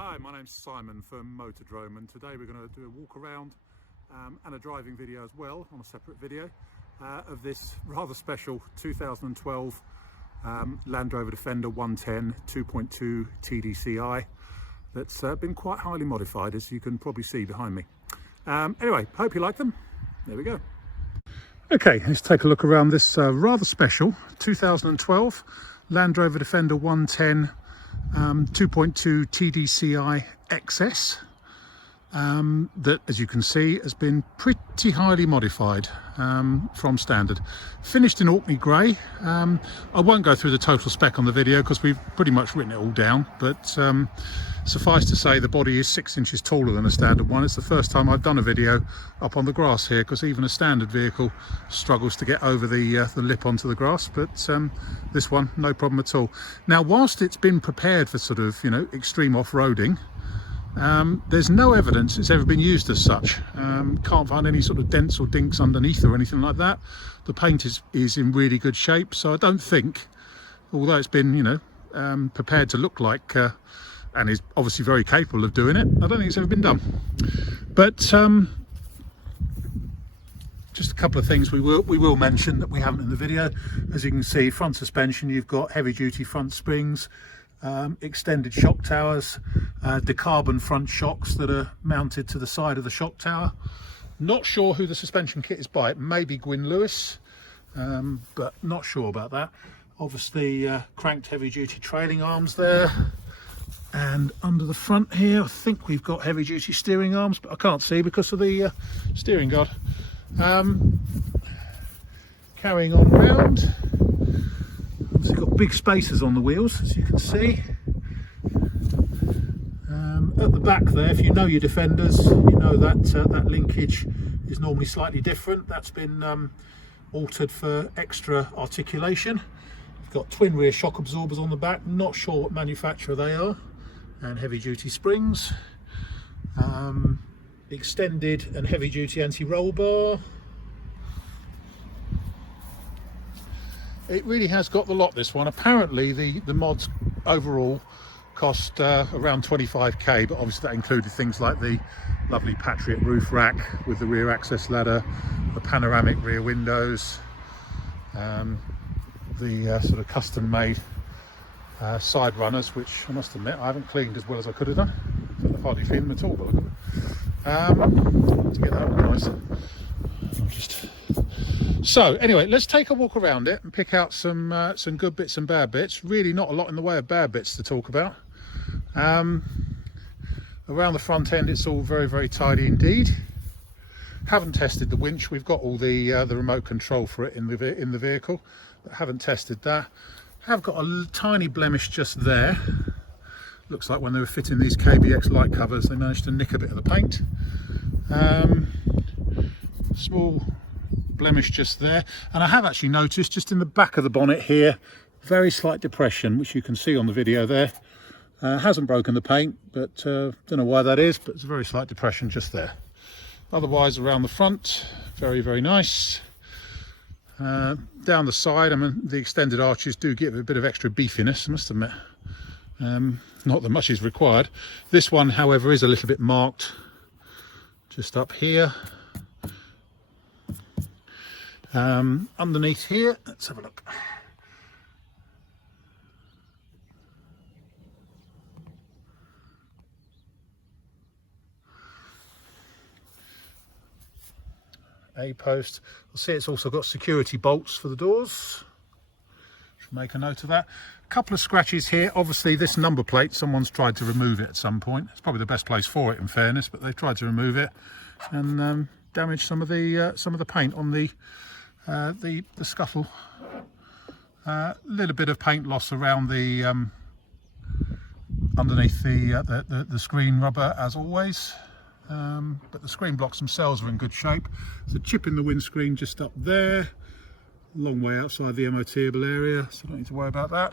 Hi, my name's Simon from Motordrome, and today we're going to do a walk around and a driving video as well on a separate video of this rather special 2012 Land Rover Defender 110 2.2 TDCi that's been quite highly modified, as you can probably see behind me. Anyway, hope you like them. There we go. Okay, let's take a look around this rather special 2012 Land Rover Defender 110 2.2 TDCi XS that, as you can see, has been pretty highly modified from standard. Finished in Orkney grey. I won't go through the total spec on the video because we've pretty much written it all down, but suffice to say the body is 6 inches taller than a standard one. It's the first time I've done a video up on the grass here, because even a standard vehicle struggles to get over the lip onto the grass, but this one, no problem at all. Now, whilst it's been prepared for sort of, extreme off-roading, there's no evidence it's ever been used as such. Can't find any sort of dents or dinks underneath or anything like that. The paint is in really good shape, so I don't think, although it's been prepared to look like and is obviously very capable of doing it, I don't think it's ever been done. But just a couple of things we will mention that we haven't in the video. As you can see, front suspension, you've got heavy duty front springs, extended shock towers, decarbon front shocks that are mounted to the side of the shock tower. Not sure who the suspension kit is by. It may be Gwyn Lewis, but not sure about that. Obviously cranked heavy duty trailing arms there, and under the front here I think we've got heavy duty steering arms, but I can't see because of the steering guard. Carrying on round, so you've got big spacers on the wheels, as you can see. At the back there, if you know your Defenders, you know that that linkage is normally slightly different. That's been altered for extra articulation. You've got twin rear shock absorbers on the back, not sure what manufacturer they are, and heavy duty springs. Extended and heavy duty anti-roll bar. It really has got the lot, this one. Apparently the mods overall cost around 25k, but obviously that included things like the lovely Patriot roof rack with the rear access ladder, the panoramic rear windows, the sort of custom made side runners, which I must admit I haven't cleaned as well as I could have done. I don't hardly feel them at all, but look at them. To get that organised. So anyway, let's take a walk around it and pick out some good bits and bad bits. Really not a lot in the way of bad bits to talk about. Around the front end it's all very, very tidy indeed. Haven't tested the winch. We've got all the remote control for it in the vehicle, but haven't tested that. Have got a tiny blemish just there. Looks like when they were fitting these KBX light covers they managed to nick a bit of the paint. Small blemish just there, and I have actually noticed just in the back of the bonnet here, very slight depression, which you can see on the video there. Hasn't broken the paint, but don't know why that is, but it's a very slight depression just there. Otherwise around the front, very, very nice. Down the side, I mean, the extended arches do give it a bit of extra beefiness, I must admit. Not that much is required. This one, however, is a little bit marked just up here. Underneath here, let's have a look. A post. You'll see it's also got security bolts for the doors. Should make a note of that. A couple of scratches here. Obviously this number plate, someone's tried to remove it at some point. It's probably the best place for it in fairness, but they've tried to remove it and damaged some of the paint on the scuffle. Little bit of paint loss around the underneath the screen rubber as always, but the screen blocks themselves are in good shape. There's a chip in the windscreen just up there, a long way outside the MOTable area, so don't need to worry about that.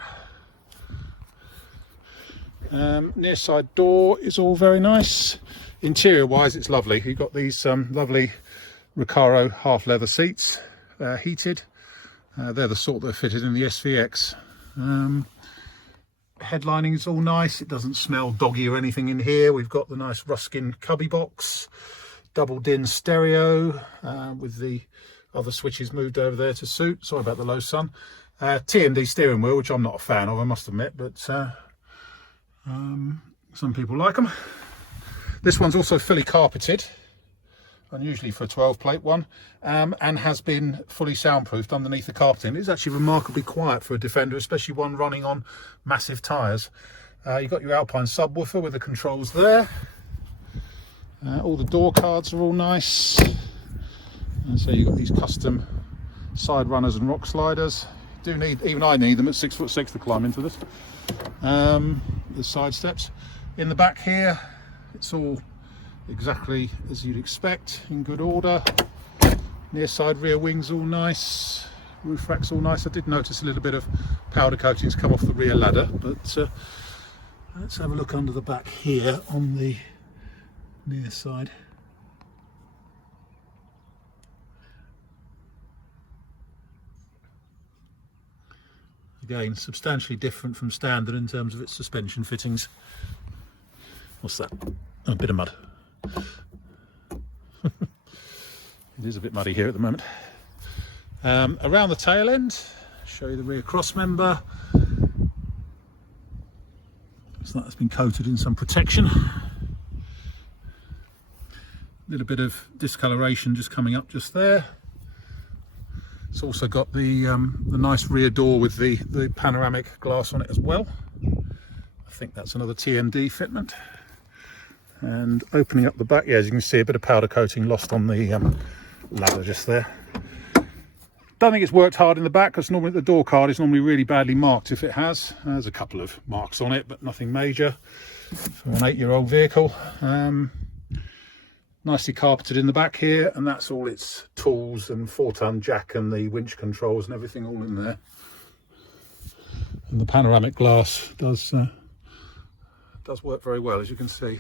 Near side door is all very nice. Interior wise it's lovely. You've got these lovely Recaro half leather seats, heated. They're the sort that are fitted in the SVX. headlining is all nice. It doesn't smell doggy or anything in here. We've got the nice Ruskin cubby box, double din stereo with the other switches moved over there to suit. Sorry about the low sun. T&D steering wheel, which I'm not a fan of, I must admit, but some people like them. This one's also fully carpeted, unusually for a 12 plate one, and has been fully soundproofed underneath the carpeting. It's actually remarkably quiet for a Defender, especially one running on massive tyres. You've got your Alpine subwoofer with the controls there. All the door cards are all nice. And so you've got these custom side runners and rock sliders. You do need, even I need them at 6'6" to climb into this. The side steps. In the back here, it's all exactly as you'd expect, in good order. Near side rear wings all nice. Roof rack's all nice. I did notice a little bit of powder coatings come off the rear ladder, but let's have a look under the back here on the near side. Again, substantially different from standard in terms of its suspension fittings. What's that? Oh, a bit of mud. It is a bit muddy here at the moment. Around the tail end, show you the rear cross member. Looks like it's been coated in some protection. A little bit of discoloration just coming up just there. It's also got the nice rear door with the panoramic glass on it as well. I think that's another TMD fitment. And opening up the back, yeah, as you can see, a bit of powder coating lost on the ladder just there. Don't think it's worked hard in the back, because normally the door card is normally really badly marked if it has. There's a couple of marks on it, but nothing major for an 8-year-old vehicle. Nicely carpeted in the back here, and that's all its tools and 4-ton jack and the winch controls and everything all in there. And the panoramic glass does work very well, as you can see.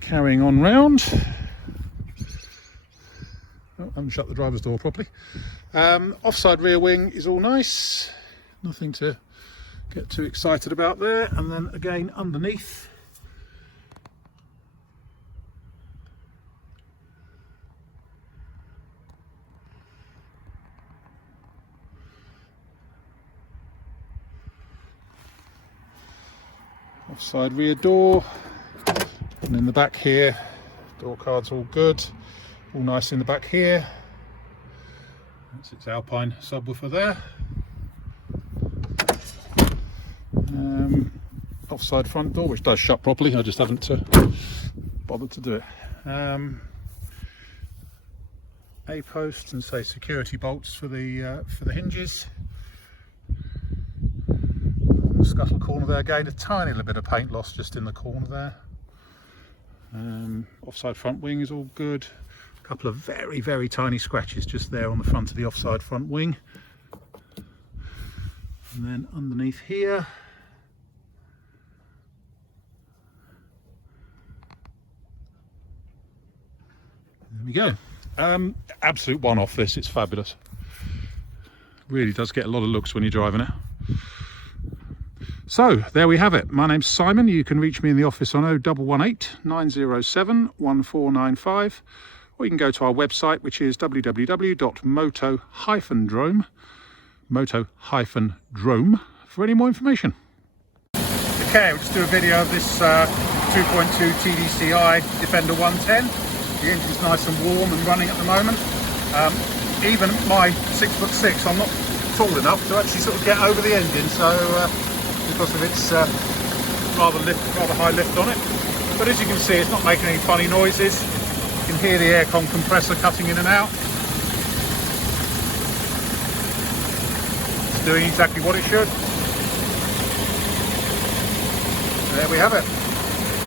Carrying on round. Oh, I haven't shut the driver's door properly. Offside rear wing is all nice. Nothing to get too excited about there. And then again underneath, offside rear door, and in the back here, door cards all good, all nice in the back here. That's its Alpine subwoofer there. Offside front door, which does shut properly. I just haven't bothered to do it. A post and say security bolts for the hinges. The scuttle corner there, again a tiny little bit of paint loss just in the corner there. Offside front wing is all good. A couple of very, very tiny scratches just there on the front of the offside front wing. And then underneath here, there we go. Absolute one-off this, it's fabulous. Really does get a lot of looks when you're driving it. So there we have it. My name's Simon. You can reach me in the office on 0118 907 1495, or you can go to our website, which is www.moto-drome for any more information. Okay, we'll just do a video of this 2.2 TDCi Defender 110. The engine's nice and warm and running at the moment. Even my 6'6", I'm not tall enough to actually sort of get over the engine, so because of its rather high lift on it. But as you can see, it's not making any funny noises. You can hear the aircon compressor cutting in and out. It's doing exactly what it should. There we have it.